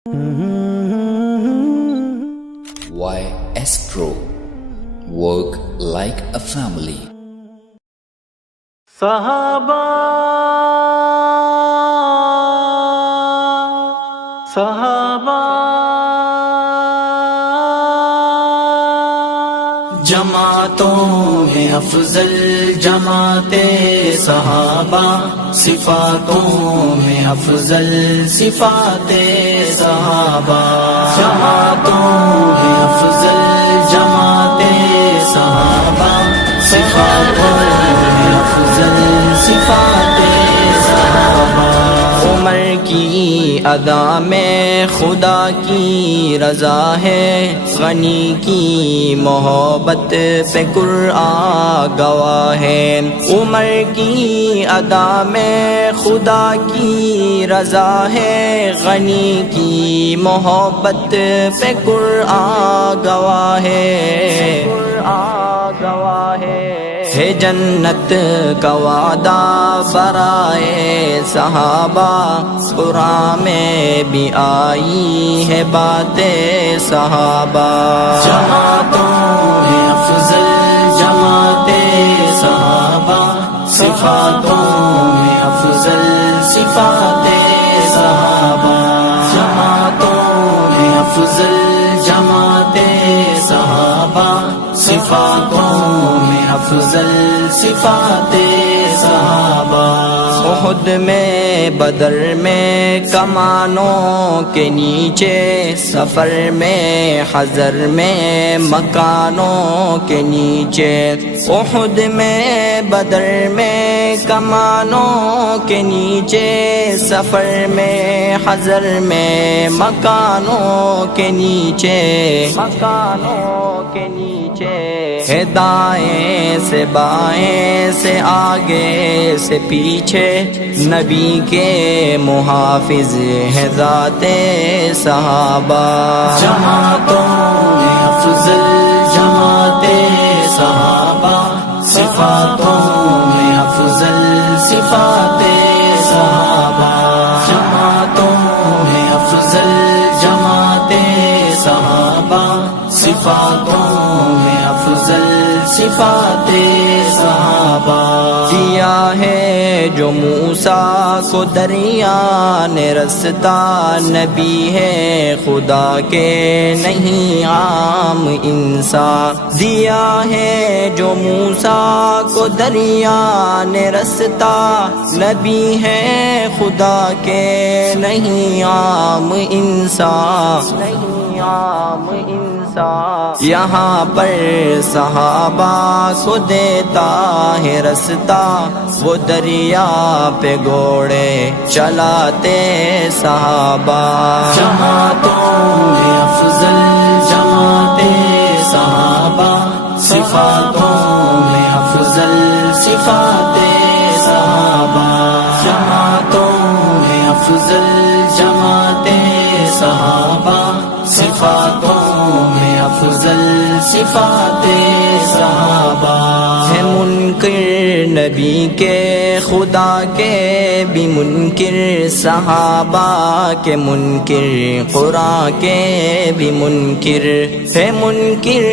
YS Pro. Work like a family. صحابہ جماعتوں میں افضل جماعت صحابہ، صفاتوں میں افضل صفات صحابہ، جماعتوں میں افضل جماعت صحابہ، صفاتوں میں افضل صفات صحابہ۔ عمر کی ادا میں خدا کی رضا ہے، غنی کی محبت پہ قرآن گواہ ہے۔ عمر کی ادا میں خدا کی رضا ہے، غنی کی محبت پہ قرآن گواہ ہے، ہے جنت کا وعدہ برائے صحابہ، قرآن میں بھی آئی ہے بات صحابہ۔ جماعتوں میں افضل جماعت صحابہ، صفاتوں میں افضل صفات صحابہ، جماعتوں میں افضل جماعت صحابہ، صفاتوں میں افضل صفات صحابہ۔ احد میں بدر میں کمانوں کے نیچے، سفر میں حضر میں مکانوں کے نیچے، احد میں بدر میں کمانوں کے نیچے، سفر میں حضر میں مکانوں کے نیچے، ہے دائیں سے بائیں سے آگے سے پیچھے، نبی کے محافظ ہے ذات صحابہ۔ جماعتوں میں افضل جماعت صحابہ، صفاتوں میں افضل صفات صحابہ، جماعتوں میں افضل جماعت صحابہ، صفاتوں میں افضل صفات صحابہ۔ دیا ہے جو موسیٰ کو دریا نے رستہ، نبی ہے خدا کے نہیں عام انسان۔ دیا ہے جو موسیٰ کو دریا نے رستہ، نبی ہے خدا کے نہیں عام انسان۔ یہاں پر صحابہ کو دیتا ہے رستہ، وہ دریا پہ گھوڑے چلاتے صحابہ۔ جماعتوں میں افضل جماعت صحابہ، صفاتوں میں افضل صفات صحابہ، جماعتوں میں افضل جماعت صحابہ، صفاتوں میں افضل صفات صحابہ۔ ہے منکر نبی کے خدا کے بھی منکر، صحابہ کے منکر قرآن کے بھی منکر، ہے منکر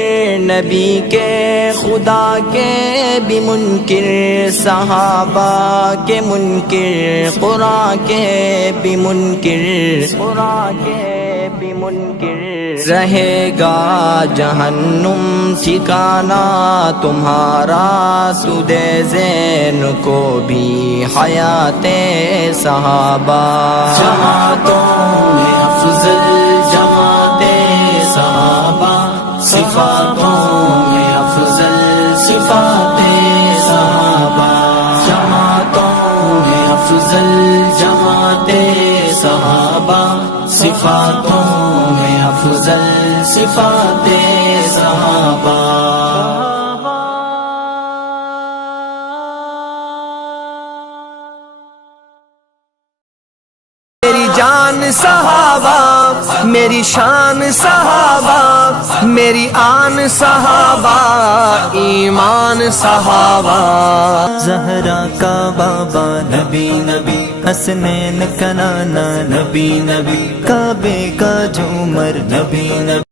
نبی کے خدا کے بھی منکر، صحابہ کے منکر قرآن کے بھی منکر، رہے گا جہنم ٹھکانہ تمہارا، تو دے زین کو بھی حیات صحابہ۔ جماعتوں میں افضل جماعت صحابہ، صفاتوں میں افضل صفات صحابہ، جماعتوں میں افضل جماعت صحابہ، صفاتوں میں افضل صفات صحابہ۔ میری جان صحابہ، میری شان صحابہ، میری آن صحابہ، ایمان صحابہ۔ زہرا کا بابا نبی، نبی حسنین کا نانا نبی نبی، کعبے کا جھومر نبی نبی۔